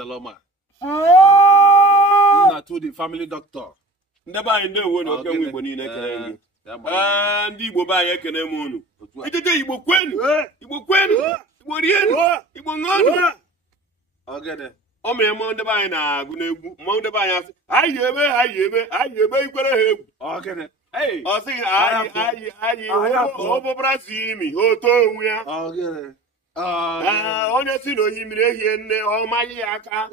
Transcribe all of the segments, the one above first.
Saloma. Na to the family doctor. Ndebe anyị ndewo na oke nwe Igbo niile ekele gị. Ndị Igbo be anyị ekele m unu. Ijije Igbo kwenu, Igbo kwenu, Igbo rienu, Igbo ṅụọnụ. Ogene. Ọ mere mmụọ ndebe anyị na-agụ n'egwu, mmụọ ndebe anyị asị, anyị ebe ikwere ha egwu. Ogene. Ọ sịghị anyị ọbụbara si imi, oto onwe ya. Ogene. Onye si na onye mmiri ehie nne ọ maghị ya aka.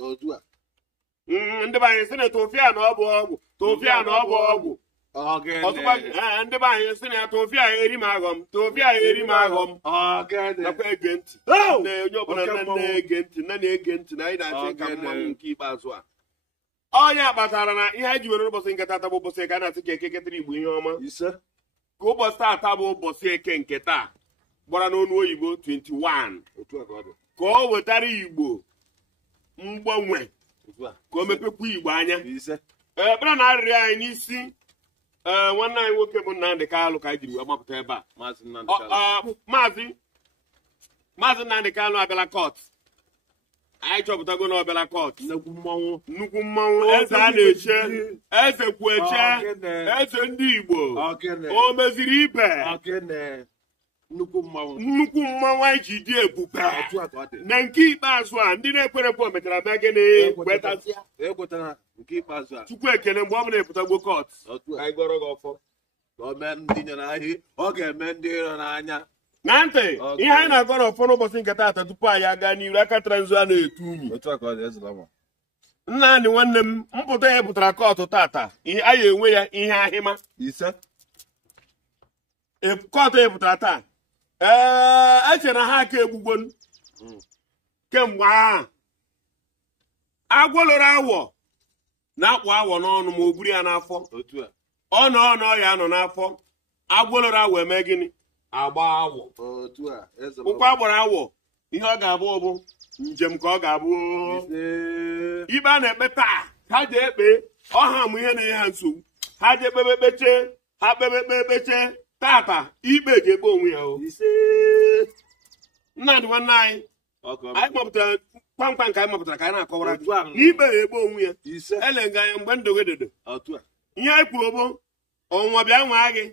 Ndị be anyị sị na tofia na ọ bụ ọgwụ, tofia na ọ bụ ọgwụ. Ndị be anyị sị na tofia eri m aghọm, tofia eri m aghọm. Nakwa ege ntị. Onye ọbụla na-ege ntị, na-ege ntị na anyị na-asị ka mma m nke ikpeazụ a. Onye kpatara na ihe anyị ji were ụbọchị nke tata bụ ụbọchị ka a na-asị ka eke ketara Igbo ihe ọma. Ka ụbọchị tata bụ ụbọchị eke nke taa gbara n'ọnụ oyibo 21. Ka o wetara Igbo mgbanwe. Ka o mepekwa Igbo anya. Ebere na arịrị anyị n'isi nwanne anyị nwoke bụ Nnamdi Kalụ ka anyị jiri mapụta ebe a. Maazị Nnamdi Kalụ abịala kọt. Anyị chọpụtago na ọbịala kọt. Nnukwu mmanwụ eze a na-eche, eze kwu eche, eze ndị Igbo. O meziri ibe. Nnukwu mmanwụ anyị ji dị ebube. Na nke ikpeazụ a ndị na-ekwere ekwe mechara mee gịnị kwetazịa. Chukwu ekele mgbe ọ bụla epụtagbo kọt. Anyị gọrọ gị ọfọ. Ọ ga-eme ndị iro n'anya. Na ntị ihe anyị na-agọ n'ọfọ n'ụbọchị nke taata tupu anyị aga n'iru aka tara nzu a na-etu unyi. Nnamdi nwanne m mpụta ya pụtara kọtụ tata anyị enwe ya ihe ahịma. Kọtụ ya pụtara taa. Echere na ha aka egbugbo kemgbe agwọ lụrụ awọ na-akpụ awọ n'ọnụ ma o buru ya n'afọ. Ọ ya nọ n'afọ. Agwọ lụrụ awọ eme gịnị? Agba awọ. Ụkwa agbara awọ ihe ọ ga-abụ bụ njem ka ọ ga-abụ. Ibe a na-ekpe taa ha ji ekpe ọha mụ ihe na-enye ha nsogbu. Ha ji ekpebe ekpeche, ha kpebe ekpeche. Tata ikpe ji ekpe onwe ya. Nnamdi nwanne anyị mapụtara kpamkpam ka anyị mapụtara ka anyị na-akọwara n'ikpe ya ekpe onwe ya. Ele nga anya mgbe ndogedodo ihe anyị kwuru bụ ọnwụnwa bịa nwaa gị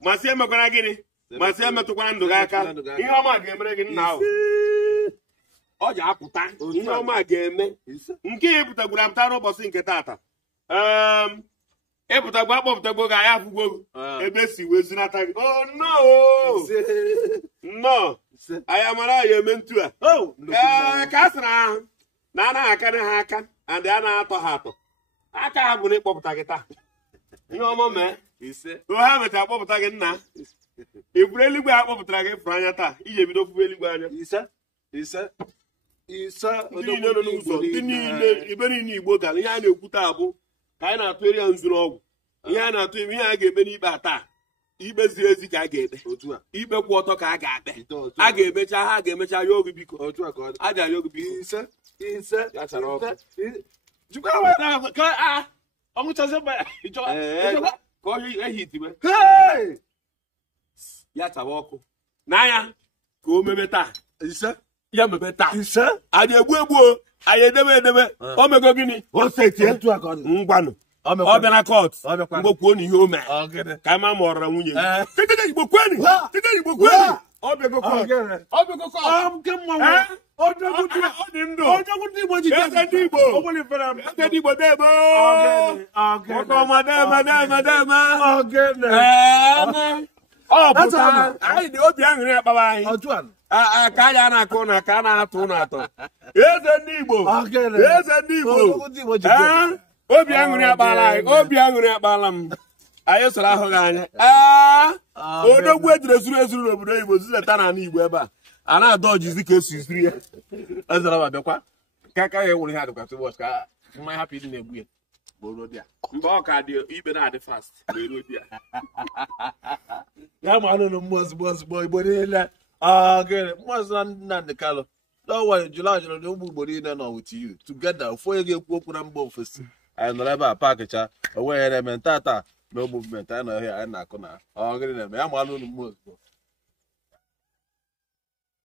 masị emekwara gịnị masị emetụkwara ndụ gị aka. Ihe ọma ga-emere gị nna ahụ. Ọ ji apụta ihe ọma ga-eme nke ya epụtagburu apụta n'ụbọchị nke tata. Ịpụtagbo akpọpụtagbo gị anyị afụgbo ebe si wee zunata gị. Nnọọ anyị amara anyị eme ntu a. Ka a sịrị ahụ na anaghị akarị ha aka adị a na-atọ ha atọ. Aka ha bụ na ịkpọpụta gị taa ihe ọma mee ha mechara akpọpụta gị nna. Eburu eluigwe a kpọpụtara gị fụrụ anya taa iji ebido fụwa eluigwe anya. Ndị niile nọ n'ụzọ, ndị niile ibe niile Igbo gara ihe a na-ekwu taa bụ ka anyị na-atụ eri ya nzu n'ọgwụ. Ihe a na-atụ ihe a ga-ekpe n'ikpe taa ikpe ziri ezi ka a ga-ekpe. Ikpe kwụ ọtọ ka a ga-akpe. A ga-emecha ha ga-emecha ya oge biko. A ga ya oge biko. Ya chara ọkụ. Ka ọ ehitiwe ya chaba ọkụ n'anya ka o mebe taa. Ya mebe taa. Anyị egbu anyị edebe o mego gịnị ngwanụ ọ bịa na kọt mgbe kwuo na ihe o mere ka anyị ma ọrara nwunye Igbo kwenu ọ bịago kọt ọ dị ndụ eze ndị Igbo debe ọkọma deme ọ pụta anyị dị obi aṅụrị akpaba anyị ka anyị a na-akụ na ka a na-atụ ụnụ atọ. Eze ndị Igbo obi aṅụrị akpala m. Anyị soro ahụghị anya. Odogwu ejiri ezuru n'obodo Igbo zileta na ala Igbo ebe a na-adọ ọjizi ka esi zuru ya. Ezara bịakwa ka ya nwere ihe adịkwasị ụbọchị ka mmanya hapụ ịdị na-egbu ya. Mgbe ọ ka dị ikpe na-adị fast ya ma anụ mmụọ Igbo niile. Maazị Nnamdi Kalụ, don't worry, July ụmụ Igbo niile nọ with you together. Ofu onye ga-ekwu okwu na mba ofesi. Anyị nọrọ ebe a paakịcha onwe ya eme ntata no movement anyị nọ ihe anyị na-akụ na ọ gịnị na-eme ya ma anụ mmụọ ozugbo.